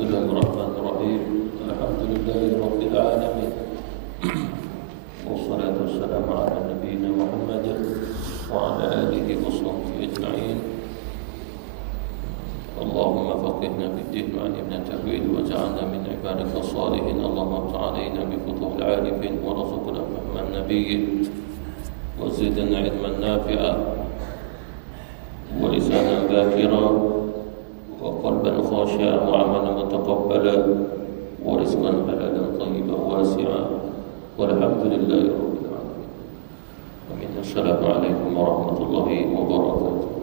Bismillahirrahmanirrahim. Alhamdulillahirabbil alamin. Wassalatu wassalamu ala nabiyyina Muhammad wa ala alihi wa sahbihi ajma'in. Allahumma faqihna fid-din wa 'allimna at-ta'wil waj'alna min ibadika as-salihin. Allahumma ta'alaina bi futuhil 'arifin wa rzuqna fahman nabiyyin wa zidna 'ilman nafi'a wa lisanan dhakira وقلبا خاشعا وعملا متقبلا ورزقا حلالا طيبا واسعا والحمد لله رب العالمين. Amin. Assalamualaikum warahmatullahi wabarakatuh.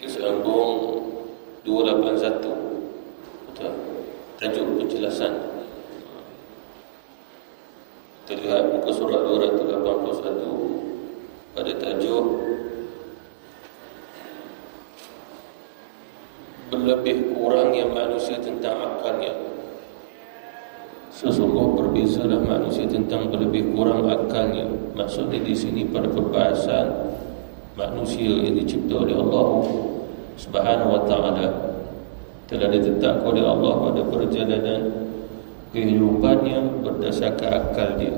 Kita sambung 281. Betul. Tajuk penjelasan. Kita lihat muka surat 281 pada tajuk berlebih kurangnya manusia tentang akalnya. Sesungguh berbezalah manusia tentang berlebih kurang akalnya. Maksudnya di sini pada perbahasan manusia yang dicipta oleh Allah Subhanahu wa taala telah ditetapkan oleh Allah pada perjalanan kehidupannya berdasarkan akal dia.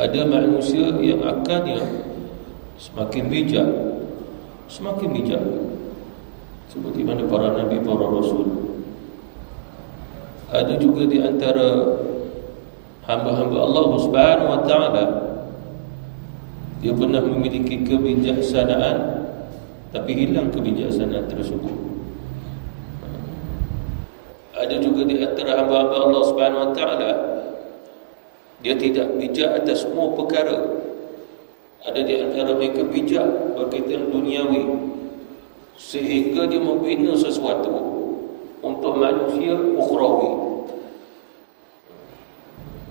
Ada manusia yang akalnya semakin bijak, seperti mana para nabi, para rasul. Ada juga di antara hamba-hamba Allah Subhanahu wa taala, dia pernah memiliki kebijaksanaan tapi hilang kebijaksanaan tersebut. Ada juga di antara hamba-hamba Allah Subhanahu wa taala, dia tidak bijak atas semua perkara. Ada di antara mereka bijak berkaitan duniawi, sehingga dia membina sesuatu untuk manusia ukhrawi.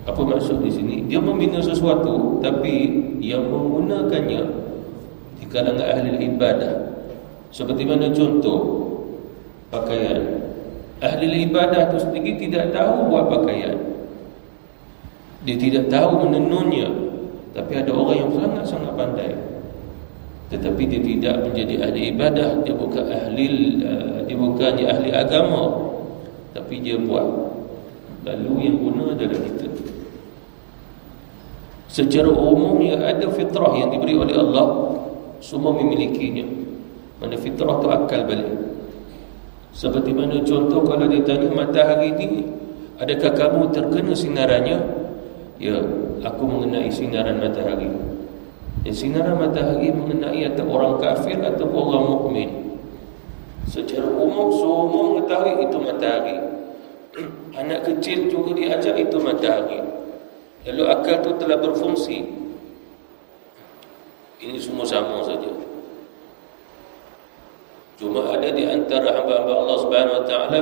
Apa maksud di sini? Dia membina sesuatu tapi yang menggunakannya di kalangan ahli ibadah. Seperti mana contoh pakaian. Ahli ibadah itu sendiri tidak tahu buat pakaian. Dia tidak tahu menenunnya, tapi ada orang yang sangat-sangat pandai. Tetapi dia tidak menjadi ahli ibadah, dia bukannya ahli agama, tapi dia buat. Lalu yang guna adalah kita. Secara umum ya ada fitrah yang diberi oleh Allah, semua memilikinya. Mana fitrah tu akal balik. Seperti mana contoh kalau ditanya matahari ini, adakah kamu terkena sinarannya? Ya, aku mengenai sinaran matahari. Sinaran matahari mengenai atau orang kafir atau orang mukmin. Secara umum semua mengetahui itu matahari. Anak kecil juga diajar itu matahari. Lalu akal itu telah berfungsi. Ini semua sama saja. Cuma ada di antara hamba-hamba Allah Subhanahu wa taala,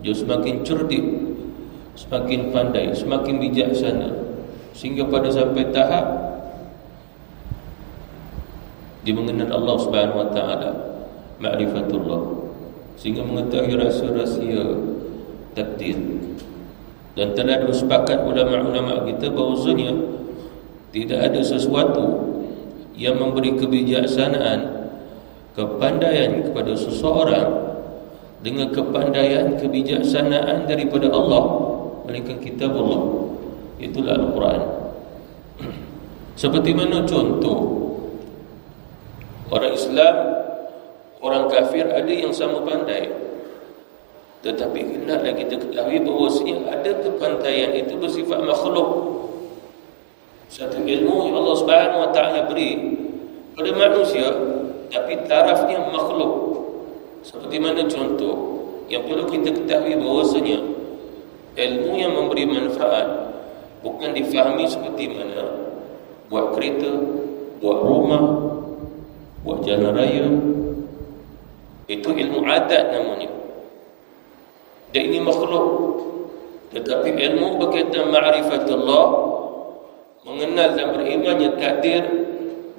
dia semakin cerdik, semakin pandai, semakin bijaksana, sehingga pada sampai tahap dia mengenal Allah Subhanahu wa taala, ma'rifatullah, sehingga mengetahui rahsia-rahsia takdir. Dan telah bersepakat ulama-ulama kita bahawasanya tidak ada sesuatu yang memberi kebijaksanaan, kepandaian kepada seseorang dengan kepandaian, kebijaksanaan daripada Allah, melainkan kitab Allah, itulah Al-Quran. Seperti mana contoh orang Islam, orang kafir ada yang sama pandai. Tetapi hendaklah kita ketahui bahawasanya ada kepandaian itu bersifat makhluk. Satu ilmu yang Allah Subhanahu wa taala beri pada manusia, tapi tarafnya makhluk. Seperti mana contoh yang perlu kita ketahui bahawasanya ilmu yang memberi manfaat bukan difahami seperti mana buat kereta, buat rumah, buat jalan raya. Itu ilmu adat namanya. Dan ini makhluk. Tetapi ilmu berkaitan ma'rifatullah, mengenal dan berimannya takdir,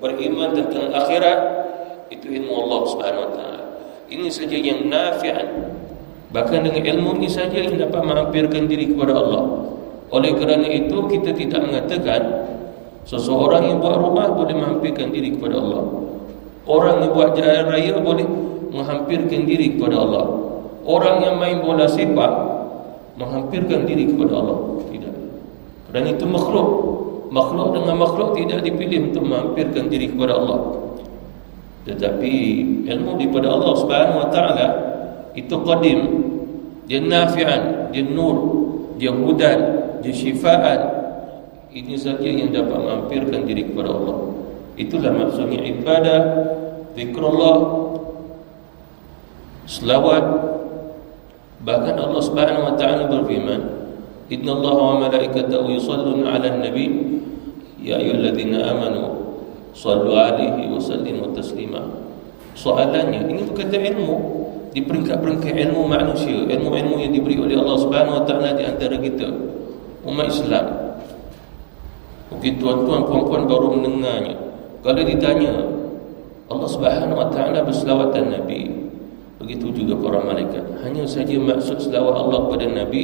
beriman tentang akhirat, itu ilmu Allah Subhanahu wa taala. Ini saja yang nafi'an. Bahkan dengan ilmu ini saja yang dapat menghampirkan diri kepada Allah. Oleh kerana itu kita tidak mengatakan seseorang yang buat rumah boleh menghampirkan diri kepada Allah. Orang yang buat jalan raya boleh menghampirkan diri kepada Allah. Orang yang main bola sepak menghampirkan diri kepada Allah. Tidak. Dan itu makhluk. Makhluk dengan makhluk tidak dipilih untuk menghampirkan diri kepada Allah. Tetapi ilmu daripada Allah Subhanahu wa taala itu qadim. Dia nafi'an, dia nur, dia hudan, dia syifaan. Ini saja yang dapat menghampirkan diri kepada Allah. Itulah maksudnya ibadah, zikrullah, selawat. Bahkan Allah Subhanahu wa taala berfirman, "Innallaha wa malaikatahu yusholluna 'alan nabi, ya ayyuhalladzina amanu shallu 'alaihi wa sallimu taslima." Soalannya, ini berkata ilmu di peringkat-peringkat ilmu manusia, ilmu-ilmu yang diberi oleh Allah Subhanahu wa taala di antara kita umat Islam. Mungkin tuan-tuan puan-puan baru mendengarnya. Kalau ditanya, Allah Subhanahu wa taala berselawatan Nabi, begitu juga para malaikat. Hanya saja maksud selawat Allah kepada Nabi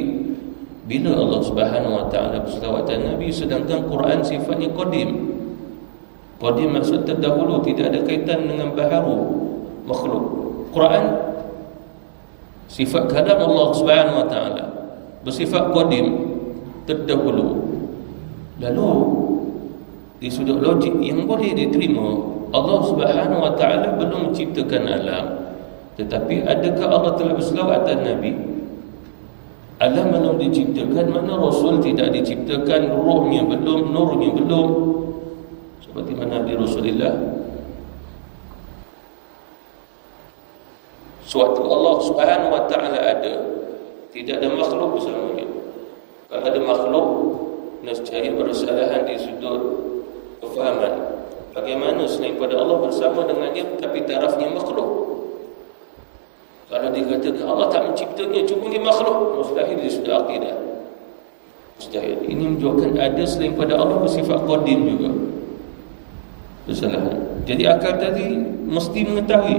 bila Allah Subhanahu wa taala berselawatan Nabi, sedangkan Quran sifatnya qadim. Qadim maksud terdahulu, tidak ada kaitan dengan baharu makhluk. Quran sifat kalam Allah Subhanahu wa taala bersifat qadim, terdahulu. Lalu di sudut logik yang boleh diterima, Allah Subhanahu wa taala belum menciptakan alam. Tetapi adakah Allah telah berselawat atas Nabi? Alam belum diciptakan, mana Rasul tidak diciptakan, rohnya belum, nurnya belum. Seperti mana Nabi Rasulullah, suatu Allah Subhanahu wa taala ada, tidak ada makhluk bersamanya. Kalau ada makhluk, nescaya bersalahan di sudut kefahaman. Bagaimana selain pada Allah bersama dengannya tapi tarafnya makhluk? Kalau dikatakan Allah tak menciptanya, cuma dia makhluk, mustahil di sudut akidah. Mustahil. Ini menunjukkan ada selain pada Allah bersifat qadim juga. Bersalahan. Jadi akal tadi mesti mengetahui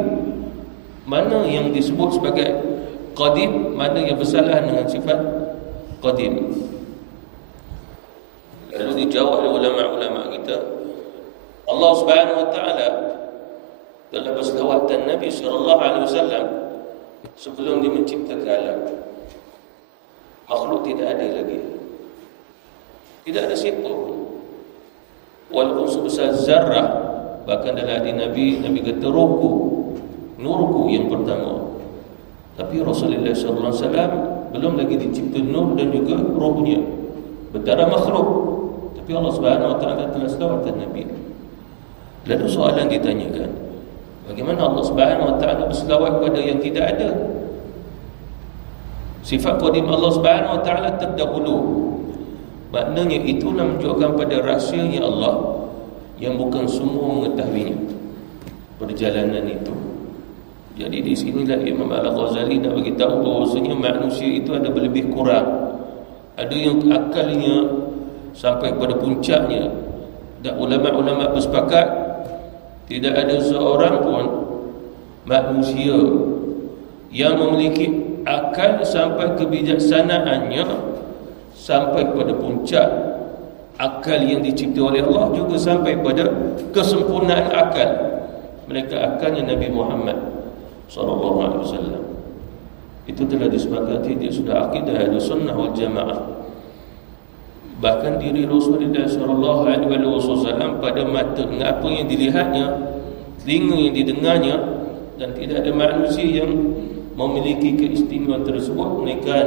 mana yang disebut sebagai qadim, mana yang bersalahan dengan sifat qadim. Lalu dijawab oleh ulama-ulama kita, Allah Subhanahu wa taala telah berselawat dan Nabi sallallahu alaihi wasallam sebelum dia menciptakan alam. Makhluk tidak ada lagi. Tidak ada siapa. Walaupun sebesar zarrah, bahkan dalam hadis Nabi kata ruhku, nurku yang pertama. Tapi Rasulullah sallallahu alaihi wasallam belum lagi dicipta nur dan juga rohnya. Betara makhluk. Tapi Allah Subhanahu wa taala telah selawat Nabi. Lalu soalan ditanyakan, bagaimana Allah Subhanahu wa taala berselawat kepada yang tidak ada? Sifat qadim Allah Subhanahu wa taala terdahulu. Maknanya itulah menunjukkan pada rahsianya Allah yang bukan semua mengetahuinya. Perjalanan itu. Jadi di sinilah Imam Al-Ghazali nak bagi tahu bahawasanya manusia itu ada berlebih kurang. Ada yang akalnya sampai pada puncaknya. Dan ulama-ulama bersepakat tidak ada seorang pun manusia yang memiliki akal sampai kebijaksanaannya sampai pada puncak akal yang dicipta oleh Allah, juga sampai pada kesempurnaan akal. Mereka akalnya Nabi Muhammad sallallahu alaihi wasallam. Itu telah disepakati dia sudah akidah Ahlussunnah wal Jamaah. Bahkan diri Rasulullah sallallahu alaihi wasallam pada mata apa yang dilihatnya, telinga yang didengarnya, dan tidak ada manusia yang memiliki keistimewaan tersebut melainkan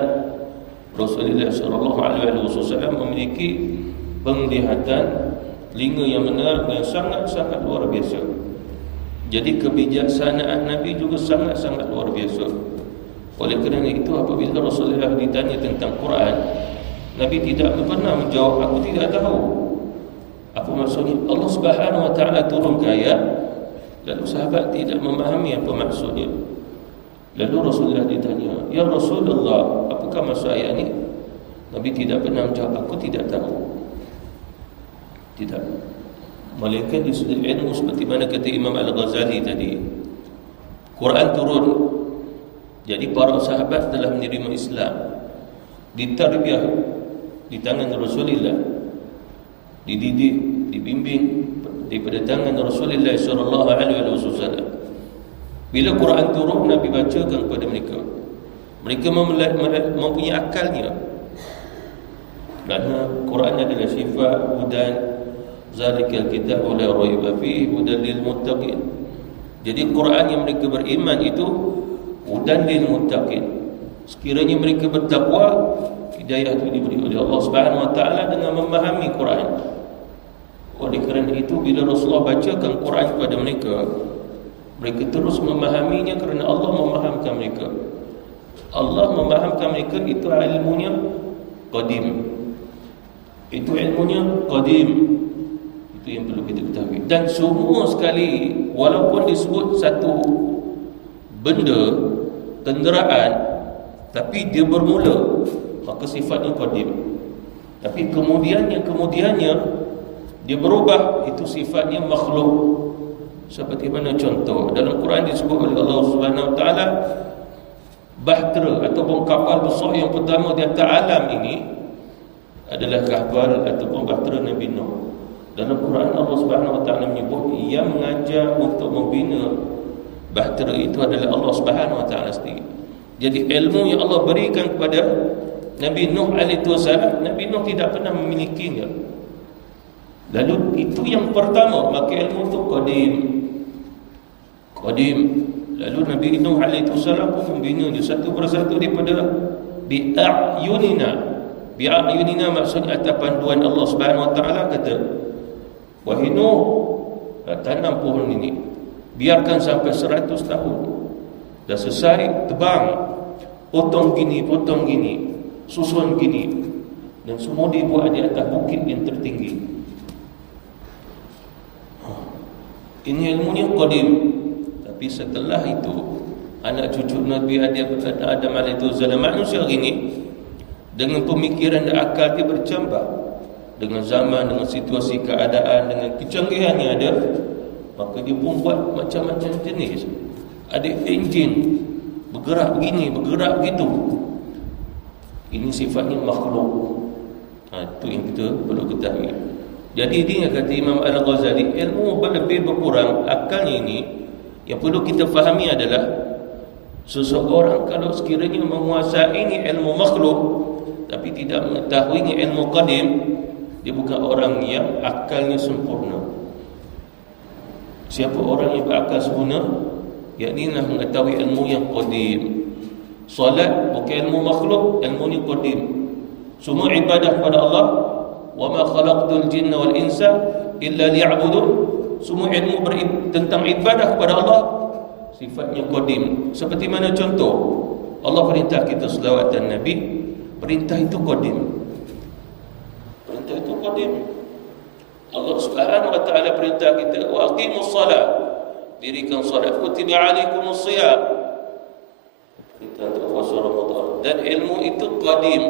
Rasulullah sallallahu alaihi wasallam memiliki penglihatan, telinga yang mendengar yang sangat-sangat luar biasa. Jadi kebijaksanaan Nabi juga sangat-sangat luar biasa. Oleh kerana itu apabila Rasulullah ditanya tentang Quran, Nabi tidak pernah menjawab aku tidak tahu. Apa maksudnya? Allah Subhanahu wa taala turunkan ayat, lalu sahabat tidak memahami apa maksudnya. Lalu Rasulullah ditanya, "Ya Rasulullah, apakah maksud ayat ini?" Nabi tidak pernah menjawab aku tidak tahu. Tidak. Melainkan di sudut ilmu seperti mana kata Imam Al-Ghazali tadi, Quran turun, jadi para sahabat telah menerima Islam, ditarbiyah di tangan Rasulullah, dididik, dibimbing daripada tangan Rasulullah sallallahu alaihi wasallam. Bila Quran turun, Nabi bacakan kepada mereka. Mereka mempunyai akalnya. Kerana Quran adalah sifat hudan, zalikal kitab la raiba fihi hudan lil muttaqin. Jadi Quran yang mereka beriman itu hudan lil muttaqin. Sekiranya mereka bertakwa, hidayah itu diberi oleh Allah Subhanahu wa taala dengan memahami Quran. Oleh kerana itu, bila Rasulullah bacakan Quran kepada mereka, mereka terus memahaminya kerana Allah memahamkan mereka. Allah memahamkan mereka, itu ilmunya qadim. Itu ilmunya qadim. Itu yang perlu kita ketahui. Dan semua sekali, walaupun disebut satu benda, kenderaan, tapi dia bermula, maka sifatnya qadim. Tapi kemudiannya dia berubah, itu sifatnya makhluk. Seperti mana contoh dalam Quran disebut oleh Allah Subhanahu wa taala, bahtera ataupun kapal besar yang pertama di atas alam ini adalah kapal ataupun bahtera Nabi Nuh. Dalam Quran Allah Subhanahu wa taala menyebut yang mengajar untuk membina bahtera itu adalah Allah Subhanahu wa taala sendiri. Jadi ilmu yang Allah berikan kepada Nabi Nuh alaihi wasallam, Nabi Nuh tidak pernah memilikinya. Lalu itu yang pertama, maka ilmu itu qadim. Lalu Nabi Nuh alaihi wasallam pun membina dia satu persatu daripada bi'ayunina. Bi'ayunina maksudnya atas panduan Allah Subhanahu wa taala. Kata, wahai Nuh, tanam pohon ini, biarkan sampai 100 tahun. Dah selesai, tebang, potong gini, susun gini, dan semua dibuat di atas bukit yang tertinggi. Ini ilmunya qadim. Tapi setelah itu, anak cucu Nabi Adam alaihissalam, manusia ini dengan pemikiran dan akal dia bercambah dengan zaman, dengan situasi keadaan, dengan kecanggihan yang ada, maka dia pun buat macam-macam jenis. Ada enjin bergerak begini, bergerak begitu. Ini sifatnya makhluk. Itu yang kita perlu ketahui. Jadi dia kata Imam Al-Ghazali, ilmu lebih berkurang akalnya ini. Yang perlu kita fahami adalah, seseorang kalau sekiranya menguasai ini ilmu makhluk tapi tidak mengetahui ilmu qadim, dia bukan orang yang akalnya sempurna. Siapa orang yang berakal sempurna? Yakni nak mengetahui ilmu yang qadim. Salat bukan ilmu makhluk, ilmunya qadim. Semua ibadah kepada Allah, wa ma khalaqtul jinna wal insa illa liya'budun. Semua ilmu tentang ibadah kepada Allah sifatnya qadim. Seperti mana contoh, Allah perintah kita selawat dan Nabi, perintah itu qadim. Perintah itu qadim. Allah Subhanahu wa taala perintah kita, wa aqimus salat, dirikan salat, kutiba alaikumus shiyam, perintah untuk puasa Ramadan. Dan ilmu itu qadim.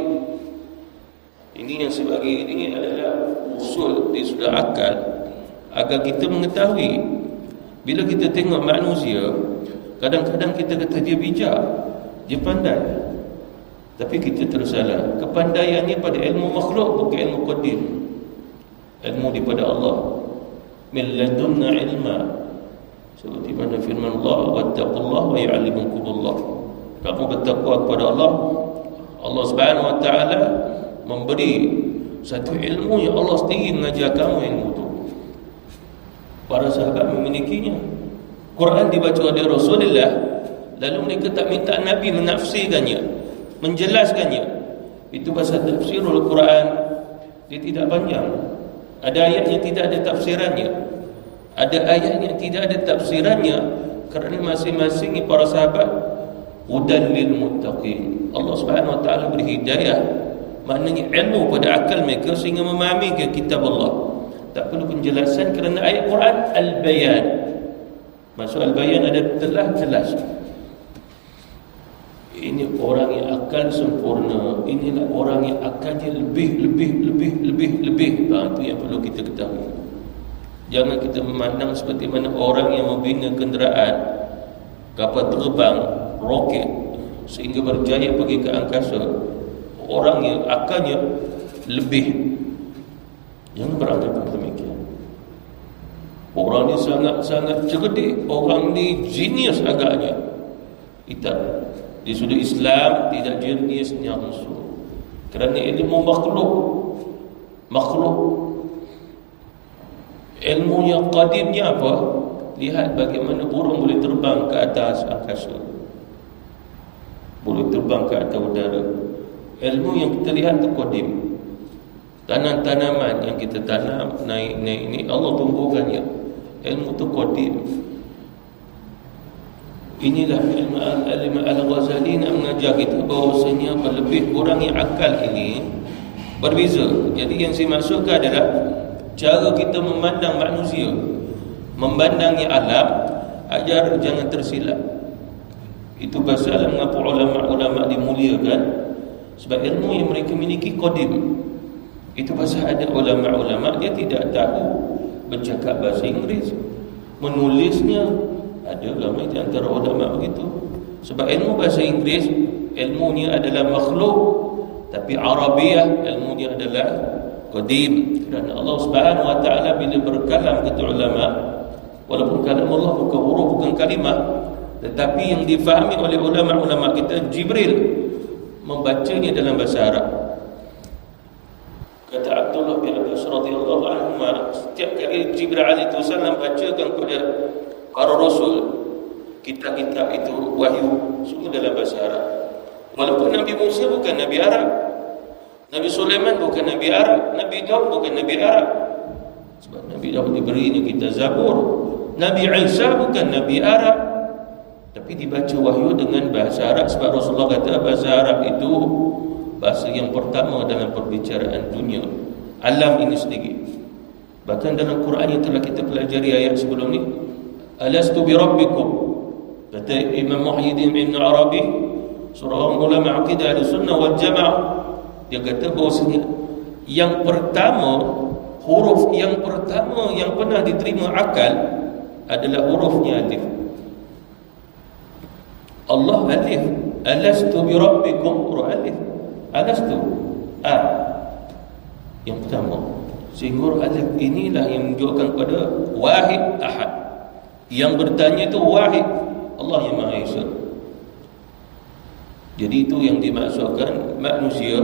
Ini yang sebagai ini adalah usul di sudah akal, agar kita mengetahui. Bila kita tengok manusia, kadang-kadang kita kata dia bijak, dia pandai, tapi kita tersalah. Kepandaiannya pada ilmu makhluk, bukan ilmu qadim. Ilmu daripada Allah, min ladunna ilma, seperti mana firman Allah, wattaqullaha wa yu'allimukumullah. Kamu bertakwa kepada Allah, Allah Subhanahu wa taala memberi satu ilmu yang Allah sendiri mengajar kamu ilmu itu. Para sahabat memilikinya. Quran dibaca oleh Rasulullah, lalu mereka tak minta Nabi menafsirkannya, menjelaskannya. Itu pasal tafsirul Quran, dia tidak panjang. Ada ayat yang tidak ada tafsirannya, ada ayat yang tidak ada tafsirannya, kerana masing-masing para sahabat hudan lil muttaqin. Allah Subhanahu wa taala beri hidayah, maknanya ilmu pada akal mereka sehingga memahami ke kitab Allah. Tak perlu penjelasan kerana ayat Quran al-bayan. Maksud al-bayan ada telah jelas. Ini orang yang akal sempurna. Inilah orang yang akalnya lebih. Itu yang perlu kita ketahui. Jangan kita memandang seperti mana orang yang membina kenderaan, kapal terbang, roket, sehingga berjaya pergi ke angkasa. Orang yang akalnya lebih. Jangan beranggapan demikian. Orang ni sangat-sangat cerdik, orang ni genius agaknya. Tidak. Di sudut Islam tidak geniusnya Rasul. Kerana ilmu makhluk. Ilmu yang qadimnya apa? Lihat bagaimana burung boleh terbang ke atas angkasa, boleh terbang ke atas udara. Ilmu yang kita lihat itu qadim. Tanaman yang kita tanam naik ni Allah tumbuhkannya. Ilmu itu qadim. Inilah ilmu Al-Ghazali nak mengajar kita bahawasanya lebih kurangnya akal ini berbeza. Jadi yang saya maksudkan adalah cara kita memandang manusia, memandangi alam, ajar jangan tersilap. Itu pasal mengapa ulama-ulama dimuliakan, sebab ilmu yang mereka miliki qadim. Itu pasal ada ulama-ulama dia tidak tahu bercakap bahasa Inggeris, menulisnya ada ulama di antara ulama begitu. Sebab ilmu bahasa Inggeris ilmunya adalah makhluk, tapi Arabiah ilmunya adalah qadim. Dan Allah Subhanahu wa taala bila berkalam kata ulama, walaupun kalam Allah bukan huruf, bukan kalimah, tetapi yang difahami oleh ulama-ulama kita, Jibril membacanya dalam bahasa Arab. Kata Abdullah bin Abbas radhiyallahu anhu, setiap kali Jibril alaihi wasallam bacakan kepada para rasul kitab-kitab itu wahyu, semua dalam bahasa Arab. Walaupun Nabi Musa bukan Nabi Arab, Nabi Sulaiman bukan Nabi Arab, Nabi Daud bukan Nabi Arab. Sebab Nabi Daud diberi ini kita Zabur. Nabi Isa bukan Nabi Arab, tapi dibaca wahyu dengan bahasa Arab. Sebab Rasulullah kata bahasa Arab itu bahasa yang pertama dalam perbicaraan dunia, alam ini sendiri. Bahkan dalam Quran yang telah kita pelajari ayat sebelum ni, alastu bi rabbikum, kata Imam Muhyiddin bin Arabi, surah ulama akidah Ahlussunnah wal Jamaah, dia kata bahawasanya yang pertama, huruf yang pertama yang pernah diterima akal adalah hurufnya alif. Allah alif, alastu bi rabbikum, huruf alif, alastu yang pertama. Sehingga huruf alif inilah yang menunjukkan kepada wahid ahad. Yang bertanya itu wahid, Allah yang Maha Esa. Jadi itu yang dimaksudkan manusia.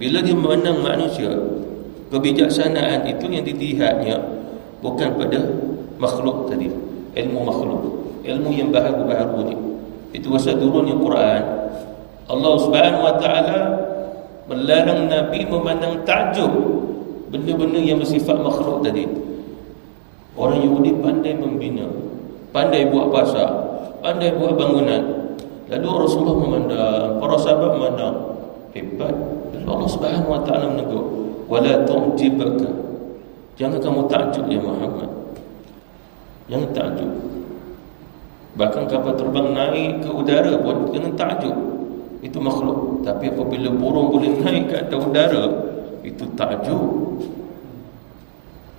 Bila dia memandang manusia, kebijaksanaan itu yang dilihatnya bukan pada makhluk tadi, ilmu makhluk, ilmu yang baharu-baharu ni. Itu pasal turunnya Quran. Allah Subhanahu wa taala melarang Nabi memandang takjub benda-benda yang bersifat makhluk tadi. Orang Yahudi pandai membina, pandai buat pasar, pandai buat bangunan. Lalu Rasulullah memandang, para sahabat memandang, hebat. Lalu Allah Subhanahu wa taala menegur, wala tu'jibaka, jangan kamu takjub ya Muhammad, jangan takjub. Bahkan kapal terbang naik ke udara pun jangan takjub, itu makhluk. Tapi apabila burung boleh naik ke atas udara, itu takjub.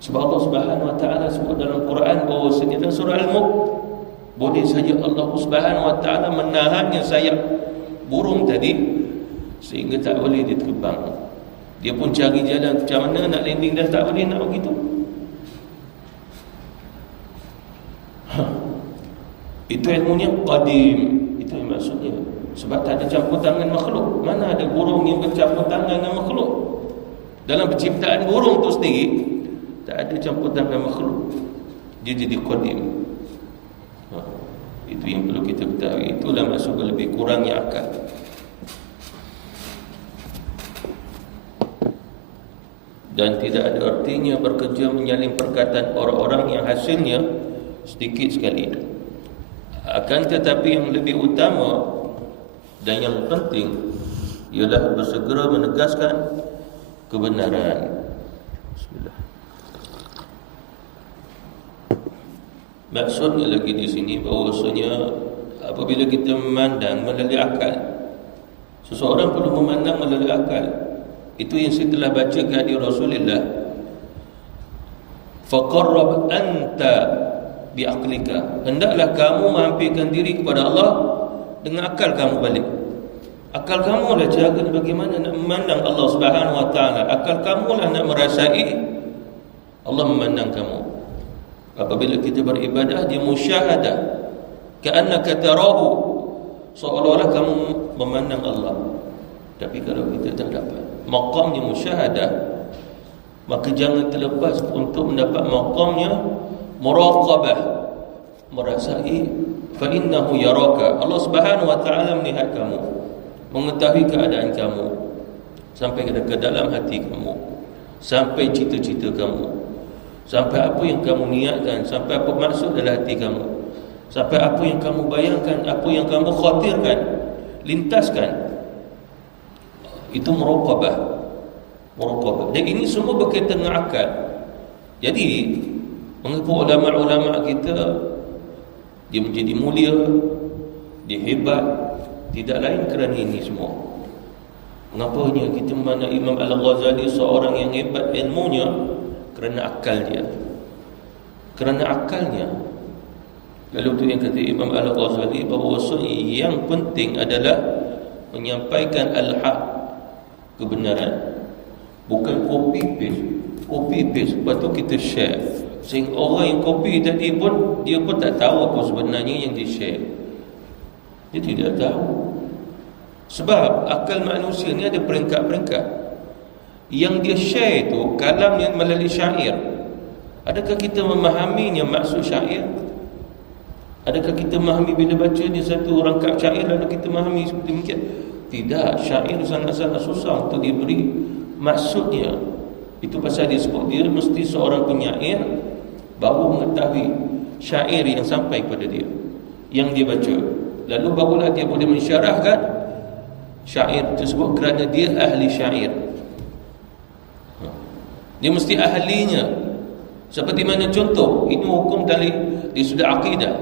Sebab Allah Subhanahu wa taala sebut dalam Quran bahawasanya dalam surah Al-Mulk, boleh saja Allah Subhanahu wa taala menahannya sayap burung tadi sehingga tak boleh dia terbang. Dia pun cari jalan macam mana nak landing, dah tak boleh nak begitu. Itu ilmunya qadim. Itu yang maksudnya. Sebab tak ada campur tangan makhluk. Mana ada burung yang bercampur tangan dengan makhluk? Dalam penciptaan burung tu sendiri tak ada campur tangan makhluk. Dia jadi qadim. Itu yang perlu kita ketahui. Itulah maksud lebih kurangnya akal. Dan tidak ada artinya bekerja menyalin perkataan orang-orang yang hasilnya sedikit sekali. Akan tetapi yang lebih utama dan yang penting ialah bersegera menegaskan kebenaran. Bismillah. Maksudnya lagi di sini bahawasanya apabila kita memandang melalui akal, seseorang perlu memandang melalui akal. Itu yang saya telah baca ke hadis Rasulullah, faqarrab anta biaqlika, hendaklah kamu menghampirkan diri kepada Allah dengan akal kamu balik. Akal kamu lah cara bagaimana nak memandang Allah Subhanahu wa taala. Akal kamu lah nak merasai Allah memandang kamu. Apabila kita beribadah, dia musyahadah, ka'annaka tarahu, seolah-olah kamu memandang Allah. Tapi kalau kita tak dapat maqamnya musyahadah, maka jangan terlepas untuk mendapat maqamnya muraqabah, merasai. Fa innahu yaraka, Allah Subhanahu wa taala melihat kamu, mengetahui keadaan kamu sampai ke dalam hati kamu, sampai cita-cita kamu, sampai apa yang kamu niatkan, sampai apa maksud dalam hati kamu, sampai apa yang kamu bayangkan, apa yang kamu khawatirkan, lintaskan. Itu muraqabah. Dan ini semua berkaitan dengan akal. Jadi mengapa ulama-ulama kita dia menjadi mulia, dia hebat, tidak lain kerana ini semua. Mengapanya kita memandang Imam Al-Ghazali seorang yang hebat ilmunya? Kerana akal dia, kerana akalnya. Lalu tu yang kata Imam Al-Ghazali bahawa yang penting adalah menyampaikan al-haq, kebenaran, bukan copy paste. Lepas tu kita share, sehingga orang yang copy tadi pun dia pun tak tahu apa sebenarnya yang dia share. Dia tidak tahu. Sebab akal manusia ni ada peringkat-peringkat. Yang dia share itu kalam yang melalui syair. Adakah kita memahaminya maksud syair? Adakah kita memahami bila baca dia satu rangkap syair lalu kita memahami seperti demikian? Tidak, syair sangat-sangat susah untuk diberi maksudnya. Itu pasal dia sebut dia mesti seorang penyair baru mengetahui syair yang sampai kepada dia, yang dia baca. Lalu barulah dia boleh mensyarahkan syair tersebut kerana dia ahli syair. Dia mesti ahlinya. Seperti mana contoh, ini hukum dari sudah akidah,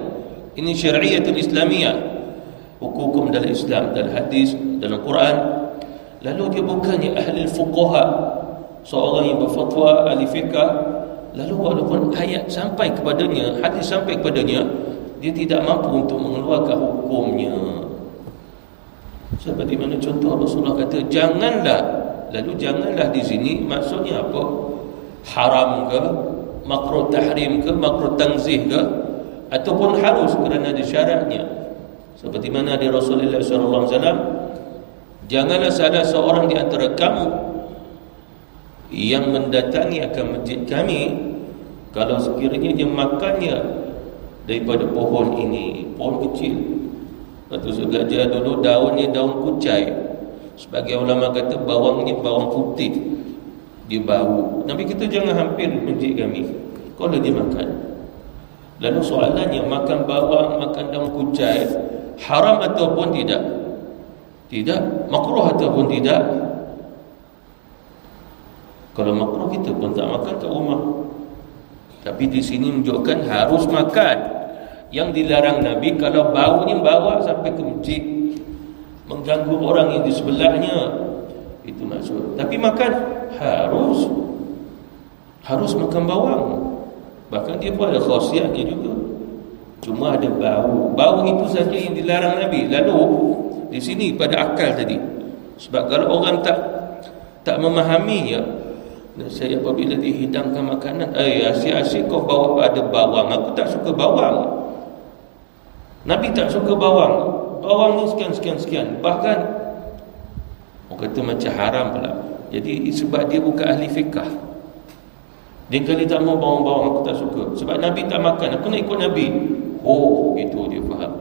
ini syariatul Islamiyah, hukum dalam Islam, dalam hadis, dalam Quran. Lalu dia bukannya ahli fuqaha, seorang yang berfatwa, ahli fiqh. Lalu walaupun ayat sampai kepadanya, hadis sampai kepadanya, dia tidak mampu untuk mengeluarkan hukumnya. Seperti mana contoh Rasulullah kata, janganlah. Lalu janganlah di sini maksudnya apa? Haram ke, makruh tahrim ke, makruh tanzih ke, ataupun harus kerana ada syaratnya. Seperti mana di Rasulullah SAW, janganlah salah seorang di antara kamu yang mendatangi akan masjid kami, kalau sekiranya dia makannya daripada pohon ini, pohon kecil. Lepas tu saya belajar dulu, daunnya daun kucai. Sebagai ulama kata bawangnya bawang putih, dia bau. Nabi kita jangan hampir masjid kami kalau dia makan. Lalu soalannya, makan bawang, makan daun kucai haram ataupun tidak? Tidak. Makruh ataupun tidak? Kalau makruh kita pun tak makan kat rumah. Tapi di sini menunjukkan harus makan. Yang dilarang Nabi kalau baunya bawa sampai ke masjid, mengganggu orang yang di sebelahnya, itu maksud. Tapi makan harus makan bawang. Bahkan dia pun ada khasiatnya juga. Cuma ada bau. Bau itu saja yang dilarang Nabi. Lalu di sini pada akal tadi. Sebab kalau orang tak memahaminya, saya apabila dihidangkan makanan, asyik-asyik kau bawa ada bawang. Aku tak suka bawang. Nabi tak suka bawang. Bawang ni sekian. Bahkan orang kata macam haram pula. Jadi sebab dia bukan ahli fiqh, dia kali tak mau bawang-bawang, aku tak suka. Sebab Nabi tak makan, aku nak ikut Nabi. Oh, itu dia faham.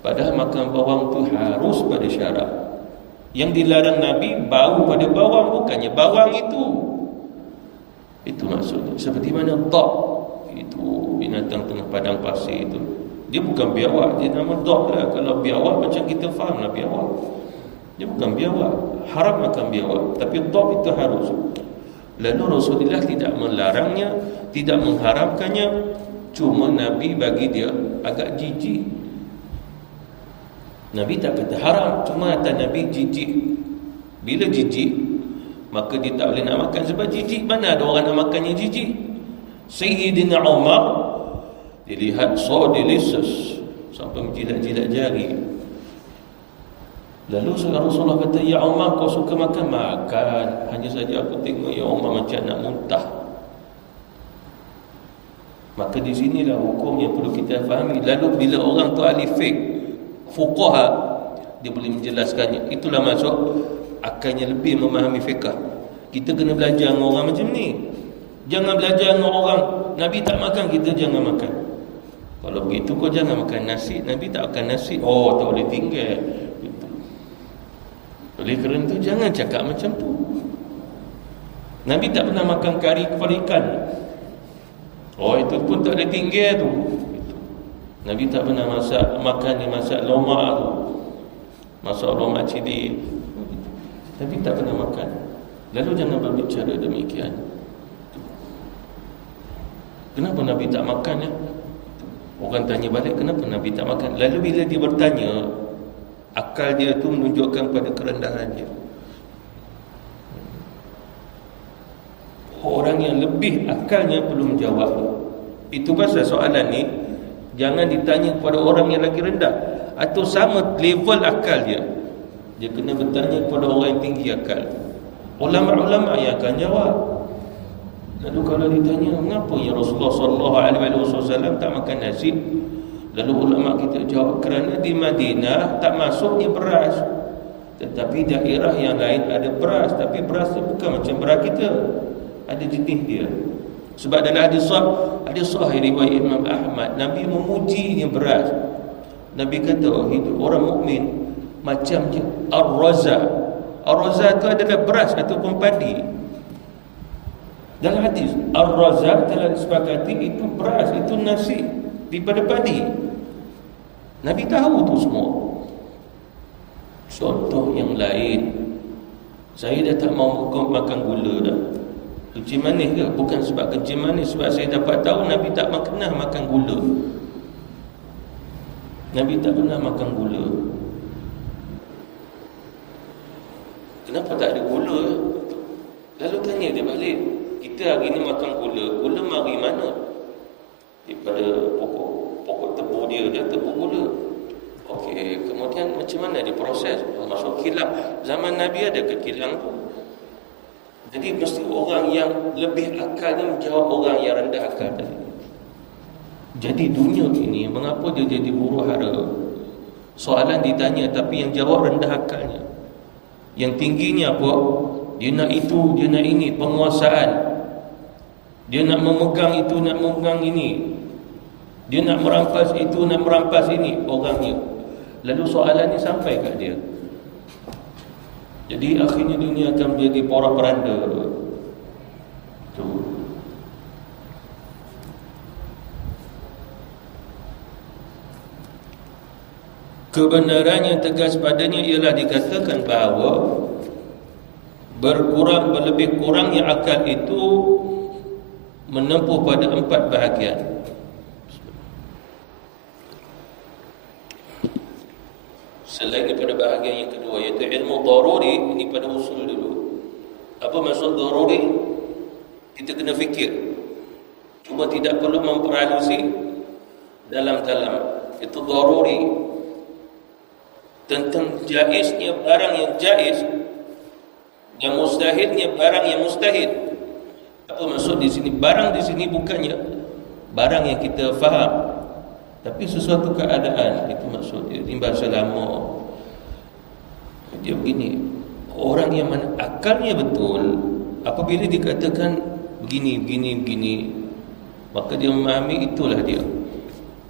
Padahal makan bawang tu harus pada syarat. Yang dilarang Nabi bau pada bawang, bukannya bawang itu. Itu maksudnya. Seperti mana dak, itu binatang tengah padang pasir itu, dia bukan biawak, dia nama dak lah. Kalau biawak macam kita faham lah biawak. Dia bukan biawak, haram makan biawak. Tapi dak itu harus. Lalu Rasulullah tidak melarangnya, tidak mengharamkannya. Cuma Nabi bagi dia agak jijik. Nabi tak kata haram, cuma kata Nabi jijik. Bila jijik, maka dia tak boleh nak makan. Sebab jijik, mana ada orang nak makan yang jijik? Sayyidina Umar dilihat delicious sampai menjilat-jilat jari. Lalu Rasulullah kata, ya Umar, kau suka makan? Makan. Hanya saja aku tengok ya Umar macam nak muntah. Maka di sinilah hukum yang perlu kita fahami. Lalu bila orang tu ahli fiqh, fuqaha, dia boleh menjelaskannya. Itulah maksud akalnya lebih memahami fiqh. Kita kena belajar dengan orang macam ni. Jangan belajar dengan orang Nabi tak makan, kita jangan makan. Kalau begitu kau jangan makan nasi, Nabi tak makan nasi, oh tak boleh tinggal. Itu. Oleh kerana itu jangan cakap macam tu. Nabi tak pernah makan kari kepala ikan, oh itu pun tak boleh tinggal tu. Itu. Nabi tak pernah masak lomak tu, masak lomak cili. Nabi tak pernah makan. Lalu jangan berbicara demikian. Kenapa Nabi tak makan ya? Orang tanya balik, kenapa Nabi tak makan? Lalu bila dia bertanya, akal dia tu menunjukkan pada kerendahan dia. Orang yang lebih akalnya perlu menjawab. Itu pasal soalan ni jangan ditanya kepada orang yang lagi rendah atau sama level akal dia. Dia kena bertanya kepada orang yang tinggi akal. Ulama-ulama yang akan jawab. Lalu kalau ditanya, mengapa ya Rasulullah sallallahu alaihi wasallam tak makan nasi? Lalu ulama kita jawab, kerana di Madinah tak masuknya beras. Tetapi daerah yang lain ada beras, tapi beras tu bukan macam beras kita. Ada jenis dia. Sebab dalam hadis sahih riwayat Imam Ahmad, Nabi memujinya beras. Nabi kata, hidup orang mukmin macam ar-raza. Ar-raza itu adalah beras ataupun padi. Dalam hadis ar-raza telah disepakati itu beras, itu nasi daripada padi. Nabi tahu tu semua. Contoh yang lain, saya dah tak mau makan gula dah. Kencing manis ke? Bukan sebab kencing manis, sebab saya dapat tahu Nabi tak pernah makan gula. Nabi tak pernah makan gula. Kenapa tak ada gula? Lalu tanya dia balik, kita hari ni makan gula, gula mari mana? Daripada pokok tebu dia tebu gula. Okey, kemudian macam mana diproses? Masuk kilang. Zaman Nabi ada ke kilang tu? Jadi mesti orang yang lebih akal ni menjawab orang yang rendah akal tadi. Jadi dunia ini mengapa dia jadi huru hara? Soalan ditanya tapi yang jawab rendah akalnya. Yang tingginya apa? Dia nak itu, dia nak ini, penguasaan. Dia nak memegang itu, nak memegang ini. Dia nak merampas itu, nak merampas ini, orangnya. Lalu soalan ni sampai kat dia. Jadi akhirnya dunia akan menjadi porak-poranda. Tu. Kebenaran yang tegas padanya ialah dikatakan bahawa berlebih kurangnya akal itu menempuh pada 4 bahagian. Selain daripada bahagian yang kedua, iaitu ilmu daruri. Ini pada usul dulu. Apa maksud daruri? Kita kena fikir, cuma tidak perlu memperhalusi dalam-dalam. Itu daruri. Tentang jaiznya barang yang jaiz, yang mustahilnya barang yang mustahil. Apa maksud di sini? Barang di sini bukannya barang yang kita faham, tapi sesuatu keadaan. Itu maksud dia. Ini bahasa lama. Dia begini, orang yang mana akalnya betul, apabila dikatakan begini, maka dia memahami itulah dia.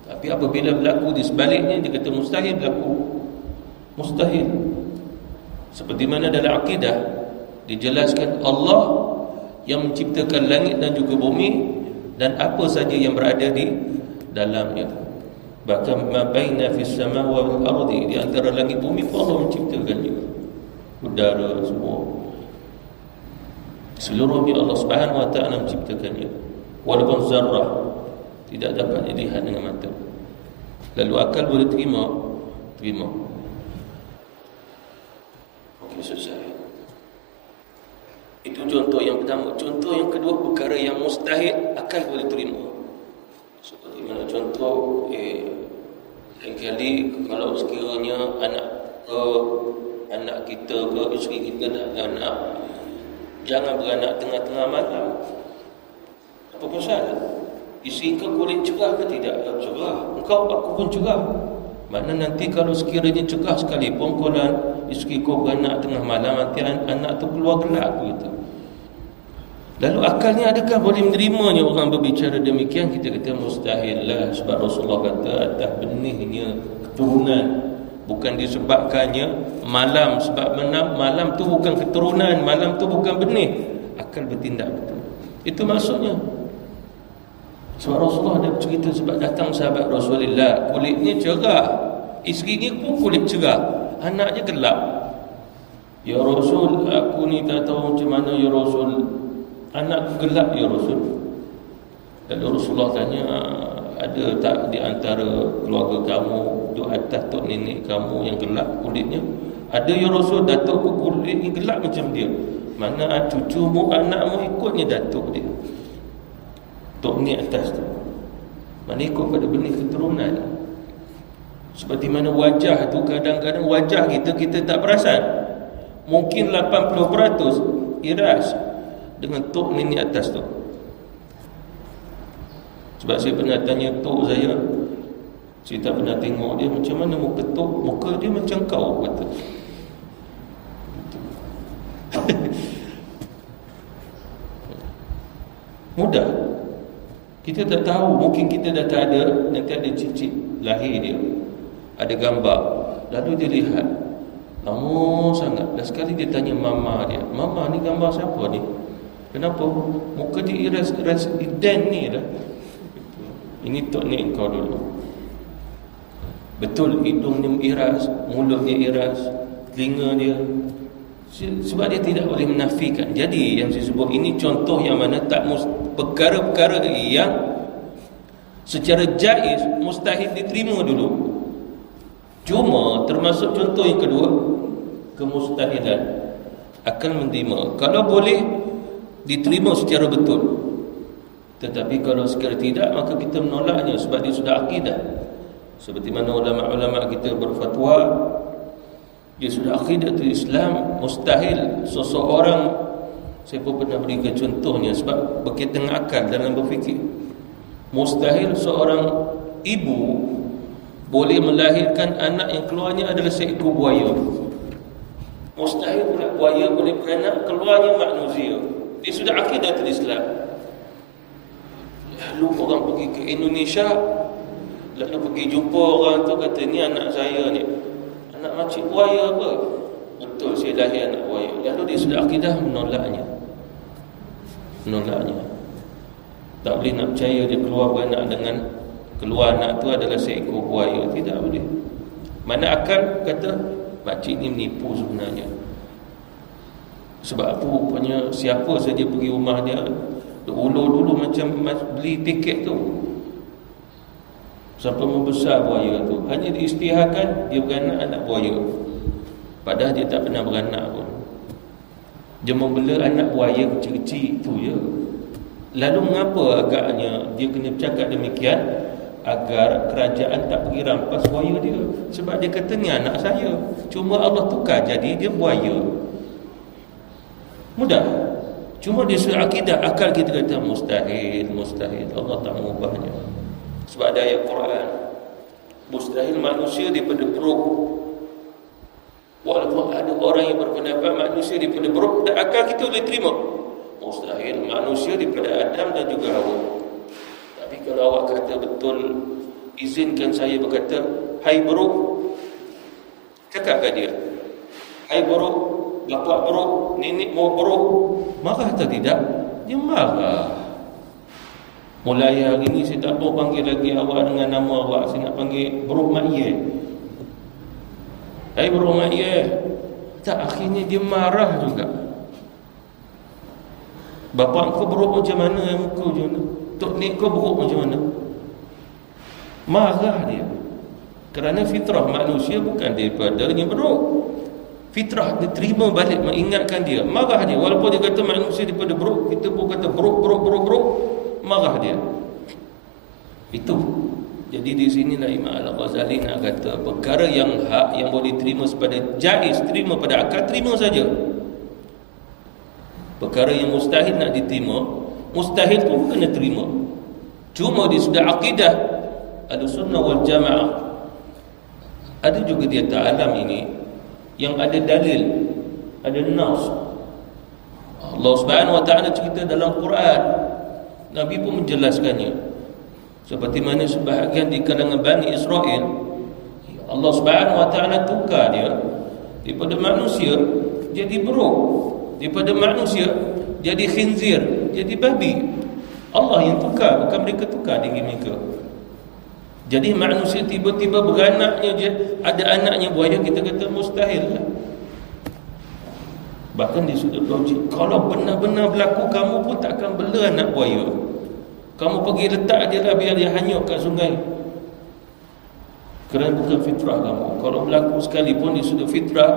Tapi apabila berlaku di sebaliknya, dia kata mustahil berlaku. Mustahil. Seperti mana dalam akidah dijelaskan Allah yang menciptakan langit dan juga bumi dan apa saja yang berada di dalamnya. Bahkan ma baina fis samawati wal ardi, di antara langit bumi pun Allah menciptakannya. Udara semua. Seluruhnya Allah Subhanahu wa taala menciptakannya. Walaupun zarrah tidak dapat dilihat dengan mata. Lalu akal boleh terima. Okey, selesai. Itu contoh yang pertama. Contoh yang kedua, perkara yang mustahil akal boleh terima. Seperti mana contoh, lain kali kalau sekiranya anak kita ke isteri kita nak beranak, jangan beranak tengah-tengah malam. Apa pasal? Isteri kau kulit cerah ke tidak? Cerah. Engkau, aku pun cerah. Makna nanti kalau sekiranya cerah sekalipun kalau isteri kau beranak tengah malam, nanti anak tu keluar gelap begitu. Lalu akalnya adakah boleh menerimanya orang berbicara demikian? Kita kata mustahil lah. Sebab Rasulullah kata atas benihnya keturunan, bukan disebabkannya malam. Sebab malam tu bukan keturunan, malam tu bukan benih. Akal bertindak betul. Itu maksudnya. Sebab Rasulullah ada cerita sebab datang sahabat Rasulullah, kulitnya cerah, isterinya pun kulit cerah, anaknya gelap. Ya Rasul, aku ni tak tahu macam mana ya Rasul, anak gelap ya Rasul. Lalu Rasulullah tanya, ada tak di antara keluarga kamu di atas tok nenek kamu yang gelap kulitnya? Ada ya Rasul, datukku kulitnya gelap macam dia. Mana cucumu, anakmu ikutnya datuk dia, tok ni atas tu. Mana ikut pada benih keturunan. Seperti mana wajah tu, kadang-kadang wajah kita tak perasan. Mungkin 80% iras dengan tok ni atas tu. Sebab saya pernah tanya tok saya tak pernah tengok dia macam mana muka tok. Muka dia macam kau kata. Mudah. Kita tak tahu, mungkin kita dah tak ada, nanti ada cicit lahir dia, ada gambar, lalu dia lihat lama sangat, dah sekali dia tanya mama dia, mama ni gambar siapa ni? Kenapa? Muka dia iras idan ni lah. Ini tok ni kau dulu. Betul hidung dia iras, mulut dia iras, telinga dia. Sebab dia tidak boleh menafikan. Jadi yang saya sebut ini contoh yang mana tak perkara-perkara yang secara jaiz mustahil diterima dulu. Cuma termasuk contoh yang kedua, kemustahilan akan menerima. Kalau boleh diterima secara betul. Tetapi kalau sekiranya tidak, maka kita menolaknya sebab dia sudah akidah. Seperti mana ulama-ulama kita berfatwa, dia sudah akidatul Islam, mustahil seseorang, saya pun pernah berikan contohnya sebab berkaitan dengan akal dalam berfikir. Mustahil seorang ibu boleh melahirkan anak yang keluarnya adalah seekor buaya. Mustahil pula buaya boleh beranak keluarnya manusia. Dia sudah akidatul Islam. Lalu orang pergi ke Indonesia, lalu pergi jumpa orang tu, kata ni anak saya ni, anak macam buaya apa? Betul, saya lahir anak buaya. Lalu dia sudah akidah menolaknya. Tak boleh nak percaya dia keluar beranak dengan keluar anak tu adalah seekor buaya. Tidak boleh. Mana akal kata makcik ni menipu sebenarnya. Sebab apa? Rupanya siapa saja pergi rumah dia, ulur dulu macam beli tiket tu sampai membesar buaya tu, hanya diisytiharkan dia beranak anak buaya, padahal dia tak pernah beranak pun. Dia membela anak buaya kecil-kecil tu je. Lalu mengapa agaknya dia kena bercakap demikian? Agar kerajaan tak pergi rampas buaya dia. Sebab dia kata ni anak saya, cuma Allah tukar jadi dia buaya. Mudah. Cuma dia sudah akidah, akal kita kata mustahil. Allah tak mengubahnya. Sebab ada ayat Quran, mustahil manusia daripada buruk. Walaupun ada orang yang berpendapat manusia daripada buruk, dan akal kita boleh terima. Mustahil manusia daripada Adam dan juga Hawa. Tapi kalau awak kata betul, izinkan saya berkata, hai buruk, cakap kat dia, hai buruk, bapak buruk, nenek mau buruk, marah atau tidak? Dia marah. Mulai hari ini saya tak mau panggil lagi awak dengan nama awak, saya nak panggil buruk Maiyah. Hai buruk Maiyah. Tak, akhirnya dia marah juga. Bapak kau buruk macam mana, muka macam mana, tok nek kau buruk macam mana. Marah dia. Kerana fitrah manusia bukan daripada yang buruk. Fitrah dia terima balik, mengingatkan dia. Marah dia. Walaupun dia kata manusia daripada buruk, kita pun kata buruk, marah dia. Itu. Jadi di sinilah Imam Al-Ghazali nak kata perkara yang hak, yang boleh terima sepada jaiz, terima pada akal, terima saja. Perkara yang mustahil nak diterima, mustahil pun kena terima. Cuma di sudah akidah Ahlussunnah wal Jamaah, ada juga dia ta'alam ini yang ada dalil, ada nas. Allah Subhanahu wa taala cerita dalam Quran, Nabi pun menjelaskannya. Seperti mana sebahagian di kalangan Bani Israel, Allah Subhanahu wa taala tukar dia daripada manusia jadi buruk, daripada manusia jadi khinzir, jadi babi. Allah yang tukar, bukan mereka tukar diri mereka. Jadi manusia tiba-tiba beranaknya je, ada anaknya buaya, kita kata mustahil lah. Bahkan di sudut logik, kalau benar-benar berlaku, kamu pun takkan bela anak buaya. Kamu pergi letak dia lah, biar dia hanyut kat sungai. Kerana bukan fitrah kamu. Kalau berlaku sekalipun di sudut fitrah,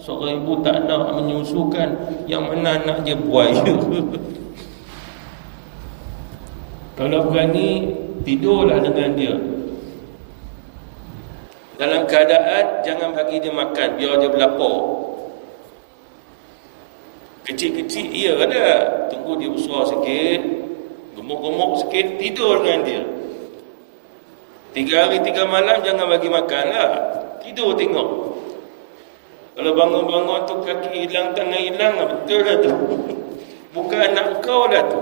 seorang ibu tak nak menyusukan, yang mana anak dia buaya. Kalau berani, tidurlah dengan dia. Dalam keadaan jangan bagi dia makan, biar dia berlapar. Kecil-kecil ia ada, tunggu dia besar sikit, gemuk-gemuk sikit, tidur dengan dia. 3 hari 3 malam jangan bagi makan lah, tidur tengok. Kalau bangun-bangun tu kaki hilang, tangan hilang, betul lah tu. Bukan anak kau lah tu.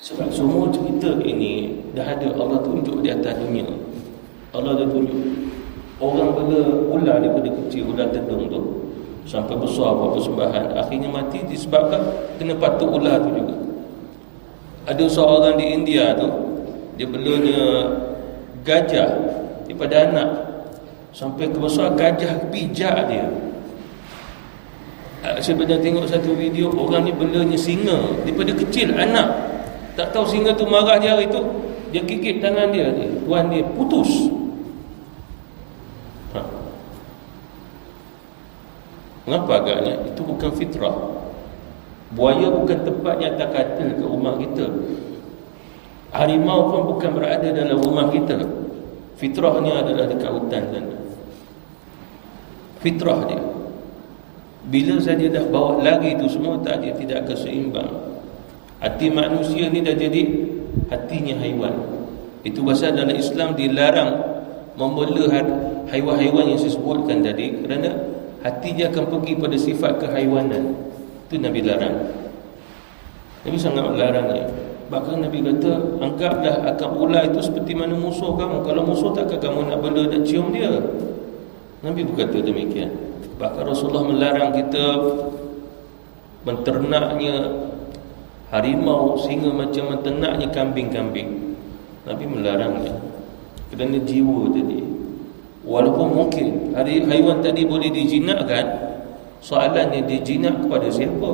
Sebab semua cerita ini dah ada Allah tunjuk di atas dunia. Allah dah tunjuk. Orang bela ular daripada kecil, ular tedung tu, sampai besar buat persembahan, akhirnya mati disebabkan kena patuk ular tu juga. Ada seorang di India tu, dia belanya gajah daripada anak, sampai kebesar gajah pijak dia. Saya pernah tengok satu video, orang ni belanya singa daripada kecil, anak. Tak tahu singa tu marah dia hari tu, dia gigit tangan dia, tuan dia putus. Mengapa agaknya? Itu bukan fitrah. Buaya bukan tempat nyata kata ke rumah kita. Harimau pun bukan berada dalam rumah kita. Fitrahnya adalah dekat hutan sana. Fitrah dia. Bila saja dah bawa lari itu semua, dia tidak akan seimbang. Hati manusia ni dah jadi hatinya haiwan. Itu pasal dalam Islam dilarang membela haiwan-haiwan yang saya sebutkan tadi, kerana hati dia akan pergi pada sifat kehaiwanan. Itu Nabi larang. Nabi sangat melarangnya. Bahkan Nabi kata, anggaplah akak ular itu seperti mana musuh kamu. Kalau musuh takkan kamu nak bela dan cium dia. Nabi berkata demikian. Bahkan Rasulullah melarang kita menternaknya harimau, singa macam menternaknya kambing-kambing. Nabi melarangnya kerana jiwa tadi. Walaupun mungkin haiwan tadi boleh dijinakkan, soalannya dijinak kepada siapa?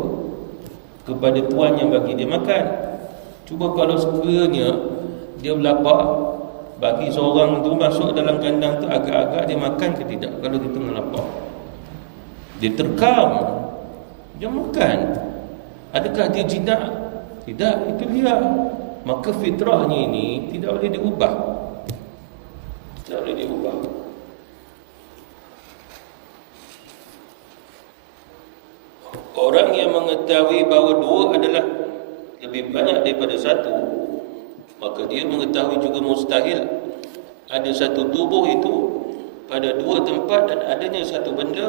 Kepada tuan yang bagi dia makan. Cuba kalau sekiranya dia berlapar, bagi seorang tu masuk dalam kandang tu, agak-agak dia makan ke tidak? Kalau dia tengah lapar, dia terkam, dia makan. Adakah dia jinak? Tidak, itu dia. Maka fitrahnya ini tidak boleh diubah. Tidak boleh diubah. Orang yang mengetahui bahawa dua adalah lebih banyak daripada satu, maka dia mengetahui juga mustahil ada satu tubuh itu pada dua tempat dan adanya satu benda